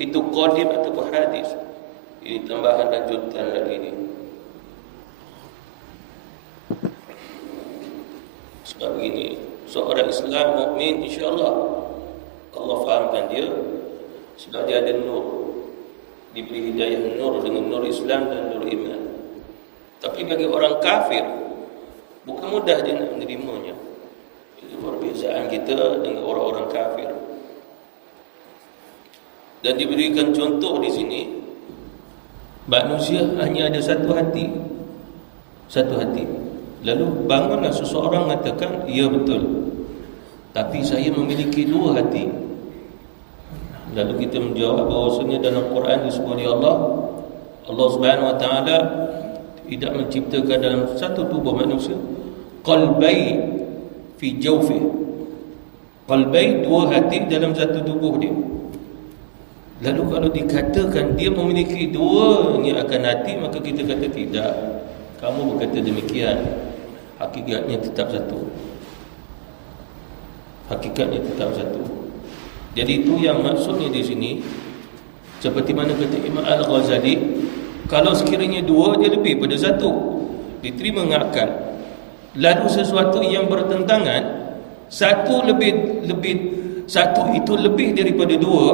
itu qadim atau hadis. Ini tambahan lanjutan lagi ni. Sebab begini, seorang Islam mukmin, insya-Allah Allah fahamkan dia sebab dia ada nur, diberi hidayah nur dengan nur Islam dan nur iman. Tapi bagi orang kafir, bukan mudah dia nak menerimanya. Itu perbezaan kita dengan orang-orang kafir. Dan diberikan contoh di sini, manusia hanya ada satu hati. Satu hati. Lalu bangunlah seseorang mengatakan, ya betul, tapi saya memiliki dua hati. Lalu kita menjawab bahawasanya dalam Quran disebut oleh Allah Subhanahu wa taala tidak menciptakan dalam satu tubuh manusia qalbai fi jawfi. Qalbai, dua hati dalam satu tubuh dia. Lalu kalau dikatakan dia memiliki dua ni akan hati, maka kita kata tidak. kamu berkata demikian, hakikatnya tetap satu. Hakikatnya tetap satu. Jadi itu yang maksudnya di sini. Seperti mana kata Imam Al-Ghazali, kalau sekiranya dua dia lebih pada satu, diterima dengan akal. Lalu sesuatu yang bertentangan, satu itu lebih daripada dua,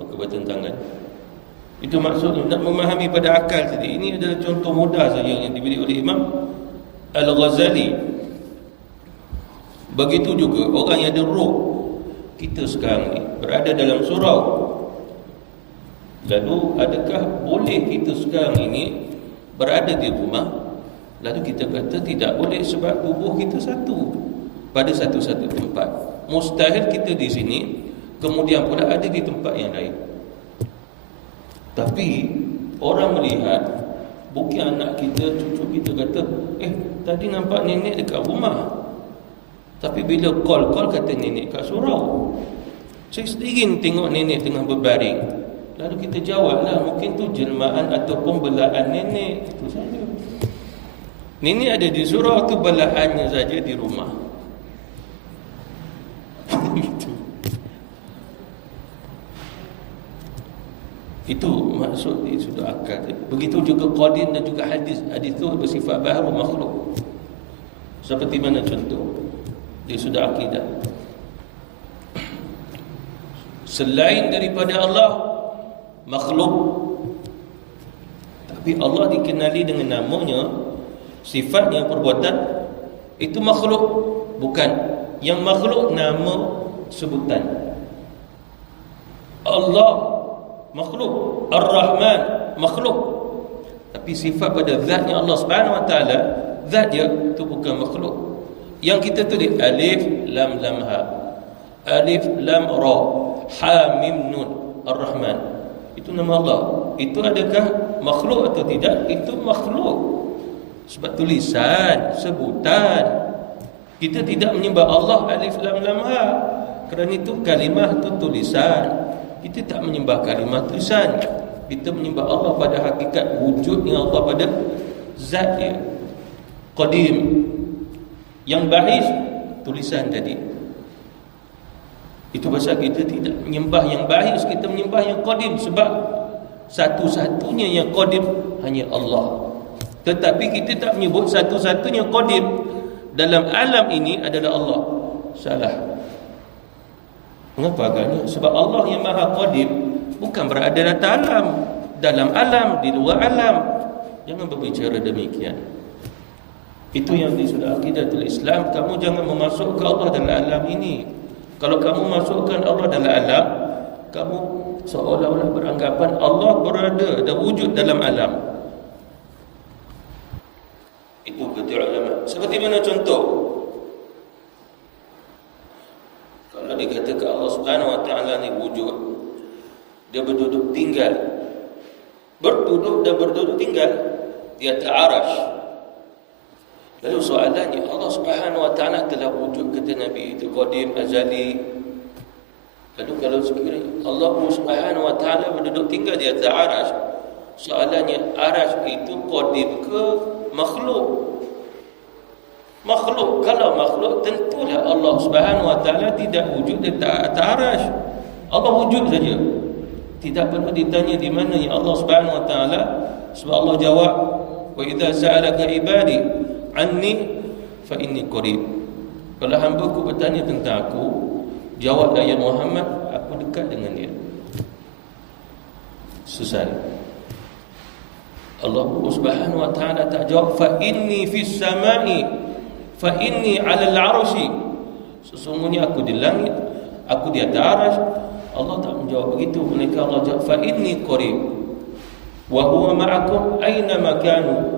maka bertentangan. Itu maksudnya nak memahami pada akal tadi. Ini adalah contoh mudah saja yang diberi oleh Imam Al-Ghazali. Begitu juga orang yang ada roh. Kita sekarang ni berada dalam surau. Lalu adakah boleh kita sekarang ini berada di rumah, lalu kita kata tidak boleh sebab tubuh kita satu pada satu-satu tempat. Mustahil kita di sini kemudian pula ada di tempat yang lain. Tapi orang melihat, bukan anak kita, cucu kita kata, tadi nampak nenek dekat rumah, tapi bila call kata nenek kat surau. Saya sendiri tengok nenek tengah berbaring. Lalu kita jawablah, mungkin tu jelmaan ataupun belaan nenek. Itu saja. Nenek ada di surau, tu belaannya saja di rumah. Itu maksud dia sudah akal. Begitu juga qadim dan juga hadis. Hadis itu bersifat baharu makhluk. Seperti mana contoh? Dia sudah akidah. Selain daripada Allah, makhluk. Tapi Allah dikenali dengan namanya, sifatnya, perbuatan, itu makhluk. Bukan. Yang makhluk nama sebutan. Allah makhluk, Ar-Rahman makhluk. Tapi sifat pada zatnya Allah Subhanahu Wa Taala, zat dia itu bukan makhluk. Yang kita tulis alif lam lam ha, alif lam ra, ha mim nun, Ar-Rahman. Itu nama Allah. Itu adakah makhluk atau tidak? Itu makhluk. Sebab tulisan, sebutan. Kita tidak menyembah Allah alif lam lam ha. Kerana itu kalimah itu tulisan. Kita tak menyembah kalimah tulisan. Kita menyembah Allah pada hakikat wujudnya Allah, pada zat dia. Qadim. Yang bahis tulisan tadi. Itu pasal kita tidak menyembah yang bahis, kita menyembah yang qadim. Sebab satu-satunya yang qadim hanya Allah. Tetapi kita tak menyebut satu-satunya qadim dalam alam ini adalah Allah. Salah. Mengapa agaknya? Sebab Allah yang maha qadim bukan berada dalam alam, di luar alam. Jangan berbicara demikian. Itu yang sudah akidatul Islam. Kamu jangan memasukkan Allah dalam alam ini. Kalau kamu masukkan Allah dalam alam, kamu seolah-olah beranggapan Allah berada dan wujud dalam alam. Itu kata ulama. Seperti mana contoh? Kalau dikatakan Allah Subhanahu Wa Taala ni wujud, dia berduduk tinggal, berduduk dan berduduk tinggal di atas arasy. Lalu soalannya, Allah Subhanahu Wa Taala telah wujud, kata Nabi, itu qadim, azali. Lalu kalau sekiranya Allah Subhanahu Wa Taala berduduk tinggal di atas arasy, soalannya, arasy itu qadim ke makhluk? Makhluk. Kalau makhluk, tentulah Allah Subhanahu Wa Taala tidak wujud di atas arasy. Allah wujud saja. Tidak perlu ditanya di mana yang Allah Subhanahu Wa Taala. Sebab Allah jawab, wa idza sa'alaka ibadi anni fa inni qarib. Kalau hamba-Ku bertanya tentang aku, jawablah ya Muhammad, aku dekat dengan dia. Selesai. Allah Subhanahu Wa Taala tak jawab fa inni fis samai fa inni 'alal 'arsy. Sesungguhnya aku di langit, aku di atas arasy. Allah tak menjawab begitu. Mereka Allah jawab fa inni qarib wa huwa ma'akum aina ma kanu.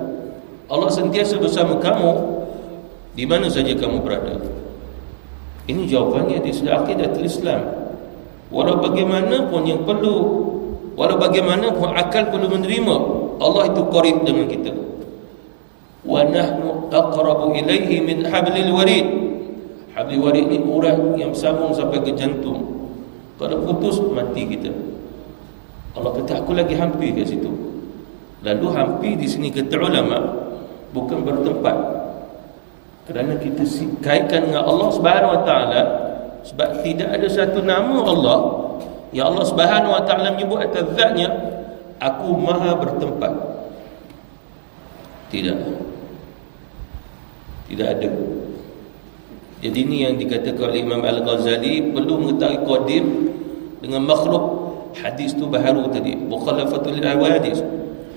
Allah sentiasa bersama kamu di mana saja kamu berada. Ini jawapannya di sudah akidatul Islam. Walau bagaimanapun yang perlu, walau bagaimanapun akal perlu menerima, Allah itu qarib dengan kita. Wa nahnu aqrabu ilaihi min hablil warid. Hablil warid ni urat yang sambung sampai ke jantung. Kalau putus, mati kita. Allah kata, aku lagi hampir kat situ. Lalu hampir di sini kata ulama, bukan bertempat. Kerana kita kaitkan dengan Allah Subhanahu Wa Taala, sebab tidak ada satu nama Allah yang Allah Subhanahu Wa Taala menyebut atas zatnya, aku maha bertempat. Tidak ada. Jadi ini yang dikatakan oleh Imam Al-Ghazali, perlu mengetahui qadim dengan makhluk. Hadis tu baharu tadi, mukhalafatul awadis,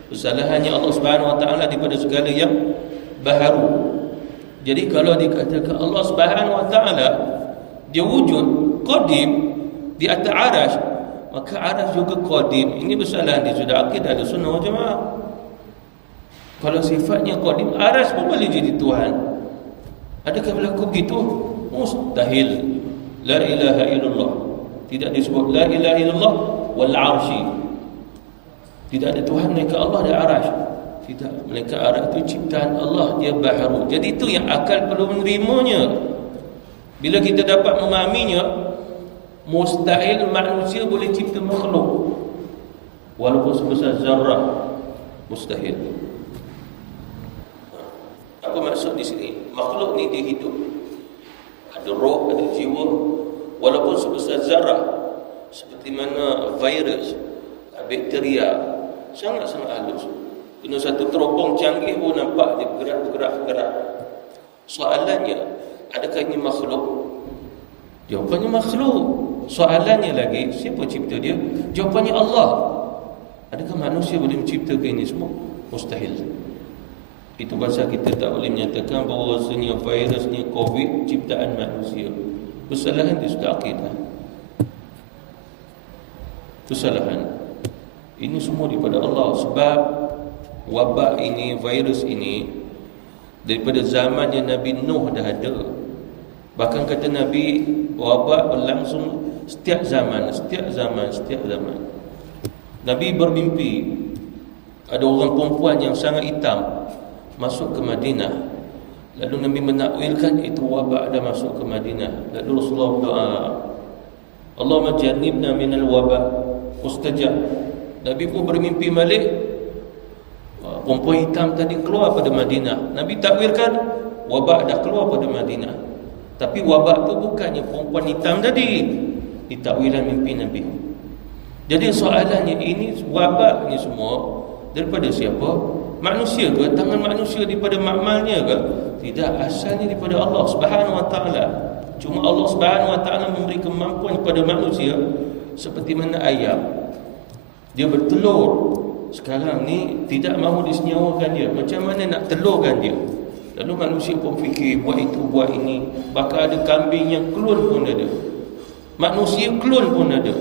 kesalahannya Allah Subhanahu Wa Taala daripada segala yang baharu. Jadi kalau dikatakan Allah Subhanahu Wa Taala dia wujud qadim di atas arasy, maka arasy juga qadim. Ini kesalahan di sudah akidah Ahlussunnah wal Jamaah. Kalau sifatnya qadim, arasy pun boleh jadi Tuhan. Adakah berlaku begitu? Mustahil. La ilaha illallah. Tidak disebut la ilaha illallah wal arsy. Tidak ada Tuhan melainkan Allah dan arasy. Tidak, melainkan arasy itu ciptaan Allah, dia baharu. Jadi itu yang akal perlu menerimanya. Bila kita dapat memahaminya, mustahil manusia boleh cipta makhluk walaupun sebesar zarrah. Mustahil. Apa maksud di sini? Makhluk ni dia hidup, ada roh, ada jiwa, walaupun sebesar zarah. Seperti mana virus, bakteria, sangat-sangat halus. Kena satu teropong canggih pun nampak dia bergerak. Soalannya, adakah ini makhluk? Jawapannya makhluk. Soalannya lagi, siapa cipta dia? Jawapannya Allah. Adakah manusia boleh menciptakan ini semua? Mustahil. Itu pasal kita tak boleh menyatakan bahawa virus ni COVID ciptaan manusia. Kesalahan di sudah akidah. Kesalahan. Ini semua daripada Allah. Sebab wabak ini, virus ini, daripada zamannya Nabi Nuh dah ada. Bahkan kata Nabi, wabak berlangsung setiap zaman. Nabi bermimpi ada orang perempuan yang sangat hitam masuk ke Madinah. Lalu Nabi menakwilkan itu wabak dah masuk ke Madinah. Lalu Rasulullah berdoa, Allahumma jannibna minal wabak. Mustajab. Nabi pun bermimpi balik, perempuan hitam tadi keluar pada Madinah. Nabi takwilkan wabak dah keluar pada Madinah. Tapi wabak tu bukannya perempuan hitam tadi. Ditakwilan mimpi Nabi. Jadi soalannya, ini wabak ni semua daripada siapa? Manusia ke? Tangan manusia daripada makmalnya ke? Tidak, asalnya daripada Allah Subhanahu Wa Taala. Cuma Allah Subhanahu Wa Taala memberi kemampuan kepada manusia seperti mana ayam. Dia bertelur. Sekarang ni tidak mahu disenyawakan dia. Macam mana nak telurkan dia? Lalu manusia pun fikir, buat itu, buat ini. Bahkan ada kambing yang klon pun ada. Manusia klon pun ada.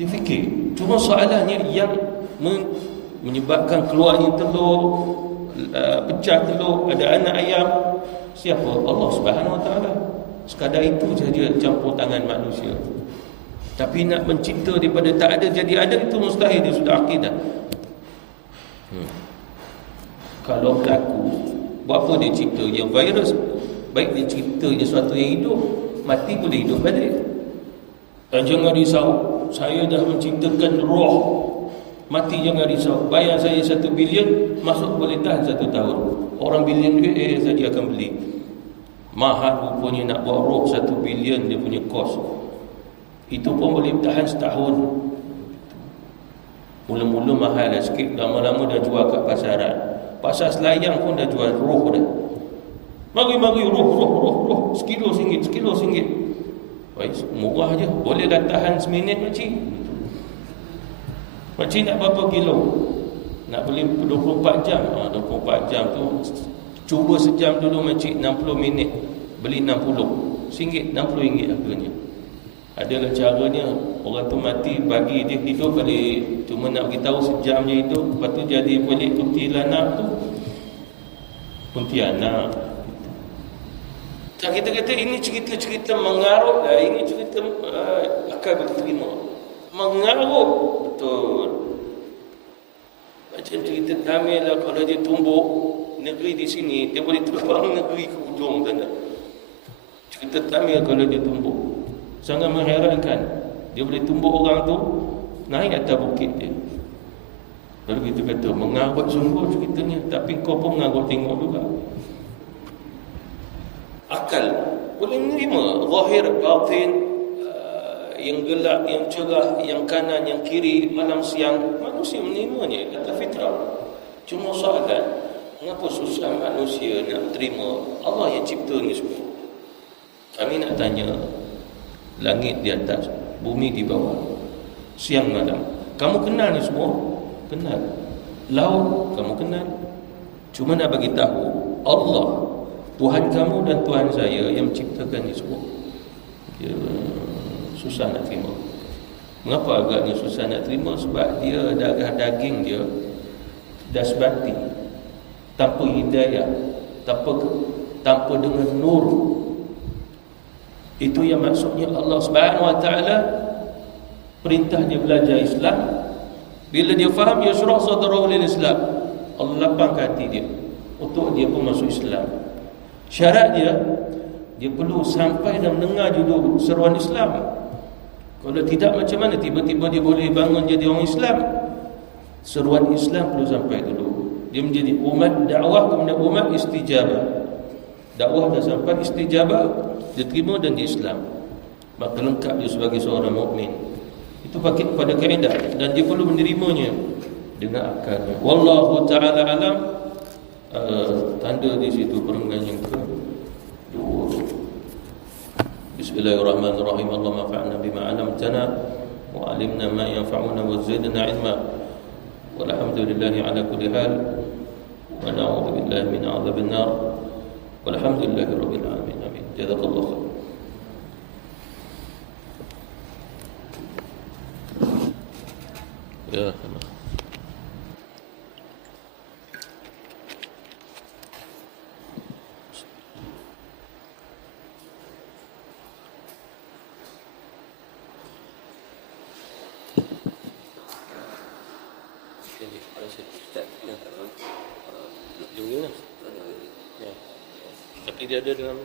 Dia fikir. Cuma soalannya yang menyebabkan keluarnya telur, pecah telur, ada anak ayam, siapa? Allah Subhanahu Wa Taala. Sekadar itu saja campur tangan manusia. Tapi nak mencipta daripada tak ada jadi ada, itu mustahil. Dia sudah akidah. Kalau berlaku, buat apa dia cipta? Yang virus, baik dia cipta sesuatu yang hidup, mati boleh hidup balik. Dan jangan risau, saya dah menciptakan roh, mati jangan risau. Bayar saya 1 bilion, masuk boleh tahan 1 tahun. Orang bilion duit saja akan beli. Mahal rupanya nak buat roh 1 bilion dia punya kos. Itu pun boleh tahan setahun. Mula-mula mahal lah sikit, lama-lama dah jual kat pasaran. Pasar Selayang pun dah jual roh dah. Mari roh. Sekilo singgit. Baik, murah je. Bolehlah tahan seminit makcik. Makcik nak berapa kilo? Nak beli 24 jam. 24 jam tu cuba sejam dulu makcik, 60 minit. Beli 60 RM60 harganya. Adalah caranya, orang tu mati bagi dia hidup balik. Cuma nak beritahu sejam je hidup. Lepas tu jadi balik kuntilanak tu. Kuntilanak. Tak, kita kata ini cerita-cerita mengarut lah. Ini cerita akal berterima. Mengarut. Betul. Macam cerita Tamil lah, kalau dia tumbuk negeri di sini, dia boleh terbang negeri ke ujung sana. Cerita Tamil kalau dia tumbuk, sangat mengherankan. Dia boleh tumbuk orang tu naik atas bukit dia. Lalu kita kata mengarut sungguh ceritanya, tapi kau pun mengarut tengok juga. Akal boleh menerima zahir batin, yang gelap, yang cerah, yang kanan, yang kiri, malam siang, manusia menerimanya kata fitrah. Cuma soalan, mengapa susah manusia nak terima Allah yang cipta ni semua? Kami nak tanya, langit di atas, bumi di bawah, siang malam, kamu kenal ni semua? Kenal. Laut kamu kenal. Cuma nak bagi tahu, Allah Tuhan kamu dan Tuhan saya yang menciptakan ni semua. Dia susah nak terima. Mengapa agaknya susah nak terima? Sebab dia darah daging dia dasbati, tanpa hidayah, tanpa dengan nur. Itu yang maksudnya Allah Subhanahu Wa Taala perintah dia belajar Islam. Bila dia faham, yashrah sadrahu lil Islam, Allah lapang hati dia untuk dia pun masuk Islam. Syarat dia perlu sampai dan mendengar judul seruan Islam. Kalau tidak, macam mana tiba-tiba dia boleh bangun jadi orang Islam? Seruan Islam perlu sampai dulu. Dia menjadi umat dakwah, kemudian umat istijabah. Dakwah dah sampai, istijabah dia terima dan dia Islam, maka lengkap dia sebagai seorang mukmin. Itu pakai pada kaedah, dan dia perlu menerimanya dengan akalnya. Wallahu ta'ala alam. Tanda di situ perenggan yang kedua. Bismillahirrahmanirrahim. Allahumma fa'alna bima 'allamtana wa 'allimna ma yanfa'una wa zidna 'ilma. Walhamdulillahi 'ala kulli hal wa na'udzu billahi min 'adzabin nar. Walhamdulillahi rabbil alamin. Amin. Jazakallahu khair. Ya, sama. Tapi dia ada dalam